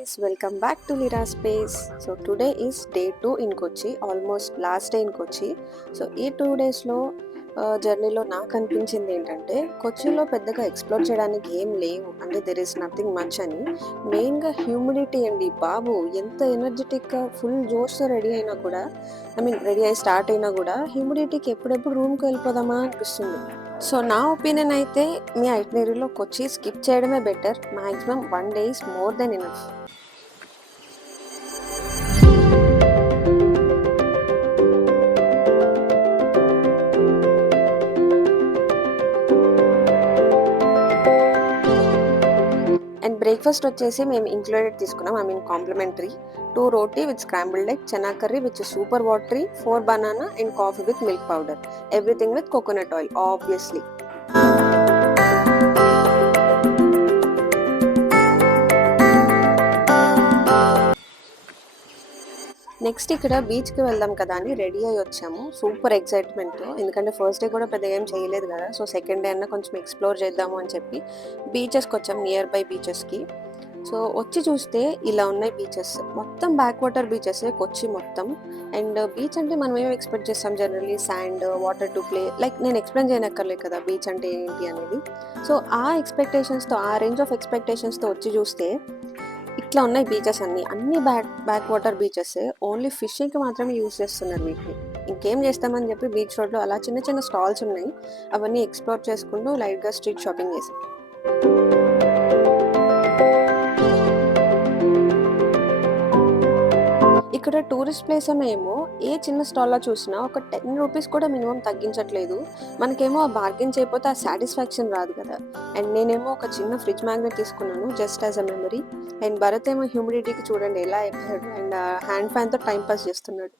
guys, welcome back to Lira Space. So today is day 2 in Kochi, almost last day in Kochi. So ఈ 2 డేస్లో జర్నీలో నాకు అనిపించింది ఏంటంటే కొచ్చిలో పెద్దగా ఎక్స్ప్లోర్ చేయడానికి ఏం లేవు, అంటే దెర్ ఈస్ నథింగ్ మచ్ అని. మెయిన్గా హ్యూమిడిటీ అండి బాబు, ఎంత ఎనర్జెటిక్గా ఫుల్ జోష్తో రెడీ అయినా కూడా, రెడీ అయ్యి స్టార్ట్ అయినా కూడా హ్యూమిడిటీకి ఎప్పుడెప్పుడు రూమ్కి వెళ్ళిపోదామా అనిపిస్తుంది. సో నా ఒపీనియన్ అయితే మీ ఐటినరీలో కొచ్చి స్కిప్ చేయడమే better. Maximum 1 day is more than enough. And breakfast వచ్చేసి మేము ఇంక్లూడెడ్ తీసుకున్నాం, complimentary 2 roti with scrambled egg, chana curry with super watery, 4 banana and coffee with milk powder, everything with coconut oil obviously. Next ఇక్కడ బీచ్కి వెళ్దాం కదా అని రెడీ అయ్యి వచ్చాము, సూపర్ ఎక్సైట్మెంట్. ఎందుకంటే ఫస్ట్ డే కూడా పెద్దగా ఏం చేయలేదు కదా, సో సెకండ్ డే అన్న కొంచెం ఎక్స్ప్లోర్ చేద్దాము అని చెప్పి బీచెస్కి వచ్చాం, నియర్ బై బీచెస్కి. సో వచ్చి చూస్తే ఇలా ఉన్నాయి బీచెస్, మొత్తం బ్యాక్ వాటర్ బీచెస్ కొచ్చి మొత్తం. అండ్ బీచ్ అంటే మనం ఏం ఎక్స్పెక్ట్ చేస్తాం generally, sand, water to play, like నేను ఎక్స్ప్లెయిన్ చేయనక్కర్లేదు కదా బీచ్ అంటే ఏంటి అనేది. సో ఆ ఎక్స్పెక్టేషన్స్తో, ఆ రేంజ్ ఆఫ్ ఎక్స్పెక్టేషన్స్తో వచ్చి చూస్తే ఇట్లా ఉన్నాయి బీచెస్ అన్ని బ్యాక్ వాటర్ బీచెస్. ఓన్లీ ఫిషింగ్కి మాత్రమే యూజ్ చేస్తున్నారు వీటిని. ఇంకేం చేస్తామని చెప్పి బీచ్ రోడ్లో అలా చిన్న చిన్న స్టాల్స్ ఉన్నాయి, అవన్నీ ఎక్స్ప్లోర్ చేసుకుంటూ లైట్గా స్ట్రీట్ షాపింగ్ చేసాం. ఇక్కడ టూరిస్ట్ ప్లేస్ ఏమో ఏ చిన్న స్టాల్లో చూసినా ఒక 10 రూపీస్ కూడా మినిమం తగ్గించట్లేదు. మనకేమో ఆ బార్గెన్ చేయకపోతే ఆ సాటిస్ఫాక్షన్ రాదు కదా. అండ్ నేనేమో ఒక చిన్న ఫ్రిడ్జ్ మ్యాగ్నెట్ తీసుకున్నాను just as a memory. And Bharat ఏమో హ్యూమిడిటీకి చూడండి ఎలా అయిపోయాడు, అండ్ హ్యాండ్ ఫ్యాన్తో టైం పాస్ చేస్తున్నాడు.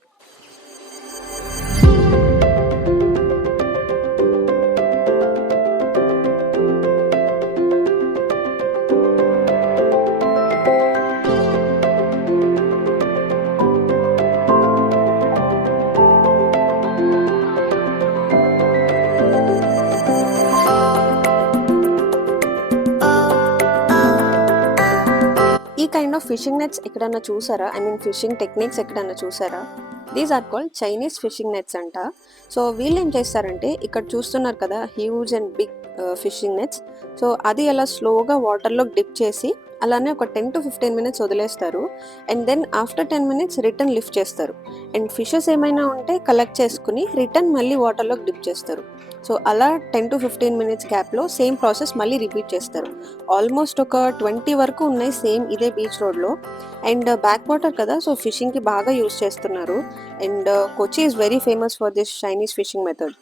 ఈ కైండ్ ఆఫ్ ఫిషింగ్ నెట్స్ ఎక్కడన్నా చూసారా? ఫిషింగ్ టెక్నిక్స్ ఎక్కడన్నా చూసారా? These are called Chinese fishing nets అంట. సో వీళ్ళు ఏం చేస్తారంటే, ఇక్కడ చూస్తున్నారు కదా huge and big fishing nets, so అది అలా స్లోగా వాటర్లో డిప్ చేసి అలానే ఒక 10 to 15 minutes వదిలేస్తారు. And then after 10 minutes return lift చేస్తారు. అండ్ ఫిషెస్ ఏమైనా ఉంటే కలెక్ట్ చేసుకుని రిటర్న్ మళ్ళీ వాటర్లోకి డిప్ చేస్తారు. సో అలా 10 to 15 minutes గ్యాప్లో సేమ్ ప్రాసెస్ మళ్ళీ రిపీట్ చేస్తారు. ఆల్మోస్ట్ ఒక 20 వరకు ఉన్నాయి సేమ్ ఇదే బీచ్ రోడ్లో. అండ్ బ్యాక్ వాటర్ కదా, సో ఫిషింగ్కి బాగా యూస్ చేస్తున్నారు. అండ్ కొచ్చి is very famous for this Chinese fishing method.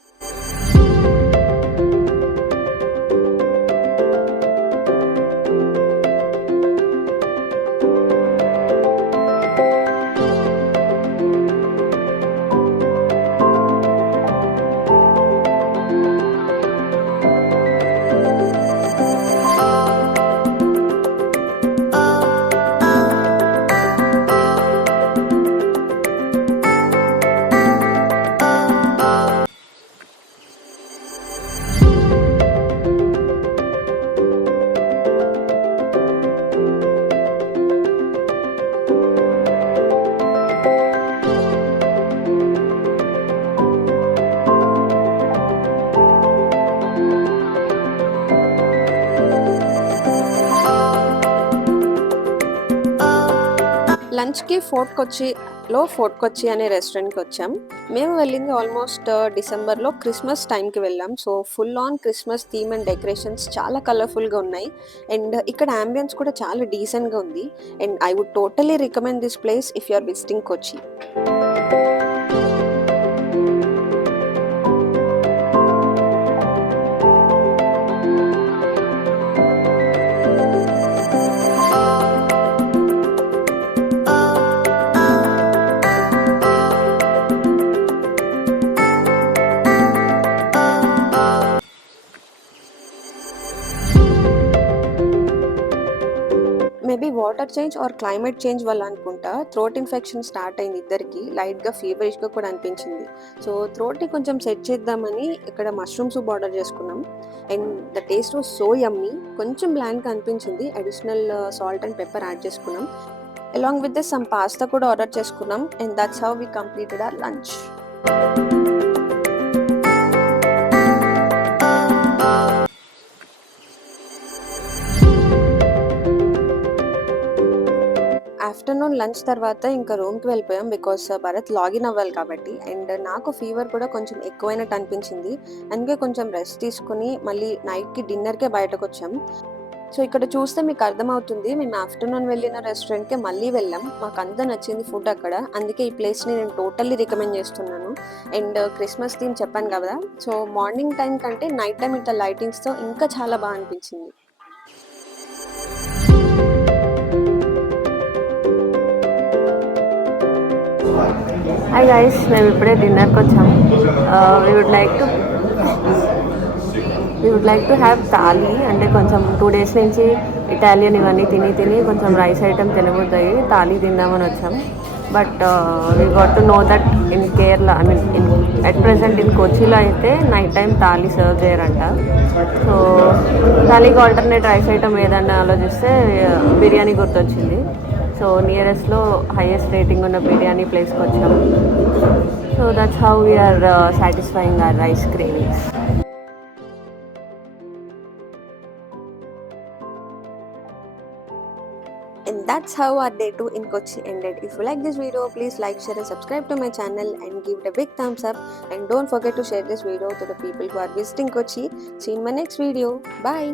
లంచ్కి ఫోర్ట్ కొచ్చి అనే రెస్టారెంట్కి వచ్చాం. మేము వెళ్ళింది ఆల్మోస్ట్ డిసెంబర్లో క్రిస్మస్ టైంకి వెళ్ళాం. So full on Christmas theme and decorations చాలా కలర్ఫుల్గా ఉన్నాయి. అండ్ ఇక్కడ అంబియన్స్ కూడా చాలా డీసెంట్గా ఉంది. And I would totally recommend this place if you are visiting Kochi. Maybe water change or climate change వల్ల అనుకుంటా థ్రోట్ ఇన్ఫెక్షన్ స్టార్ట్ అయింది ఇద్దరికి, లైట్గా ఫీవరిష్గా కూడా అనిపించింది. సో థ్రోట్ని కొంచెం సెట్ చేద్దామని ఇక్కడ మష్రూమ్ సూప్ ఆర్డర్ చేసుకున్నాం. And the taste was so yummy. కొంచెం బ్లాండ్గా అనిపించింది, additional salt and pepper add చేసుకున్నాం. Along with this some pasta కూడా ఆర్డర్ చేసుకున్నాం. And that's how we completed our lunch. Afternoon lunch తర్వాత ఇంకా రూమ్కి వెళ్ళిపోయాం, బికాస్ భరత్ లాగిన్ అవ్వాలి కాబట్టి. అండ్ నాకు ఫీవర్ కూడా కొంచెం ఎక్కువైనట్టు అనిపించింది, అందుకే కొంచెం రెస్ట్ తీసుకుని మళ్ళీ నైట్కి డిన్నర్కే బయటకు వచ్చాం. సో ఇక్కడ చూస్తే మీకు అర్థమవుతుంది, మేము ఆఫ్టర్నూన్ వెళ్ళిన రెస్టారెంట్కే మళ్ళీ వెళ్ళాం. మాకు అంతా నచ్చింది ఫుడ్ అక్కడ, అందుకే ఈ ప్లేస్ని నేను టోటల్లీ రికమెండ్ చేస్తున్నాను. అండ్ క్రిస్మస్ థీమ్ చెప్పాను కదా, సో మార్నింగ్ టైం కంటే నైట్ టైం ఇంత లైటింగ్స్తో ఇంకా చాలా బాగా అనిపించింది. హాయ్ గైస్, మేము ఇప్పుడే డిన్నర్కి వచ్చాము. We would like to have thali. అంటే కొంచెం 2 days నుంచి ఇటాలియన్ ఇవన్నీ తిని కొంచెం రైస్ ఐటమ్ తినబోద్దాయి, థాలీ తిందామని వచ్చాం. But we got to know that in Kerala, I mean at present in కొచ్చిలో అయితే నైట్ టైం థాలీ సర్వ్ చేయరంట. సో థాలీకి ఆల్టర్నేట్ రైస్ ఐటమ్ ఏదన్నా ఆలోచిస్తే బిర్యానీ గుర్తొచ్చింది. సో నియరెస్ట్లో హైయెస్ట్ రేటింగ్ ఉన్న బిర్యానీ ప్లేస్కి వచ్చాము. So that's how we are satisfying our rice cravings. And that's how our day 2 in Kochi ended. If you like this video, please like, share and subscribe to my channel and give it a big thumbs up. And don't forget to share this video to the people who are visiting Kochi. See you in my next video. Bye.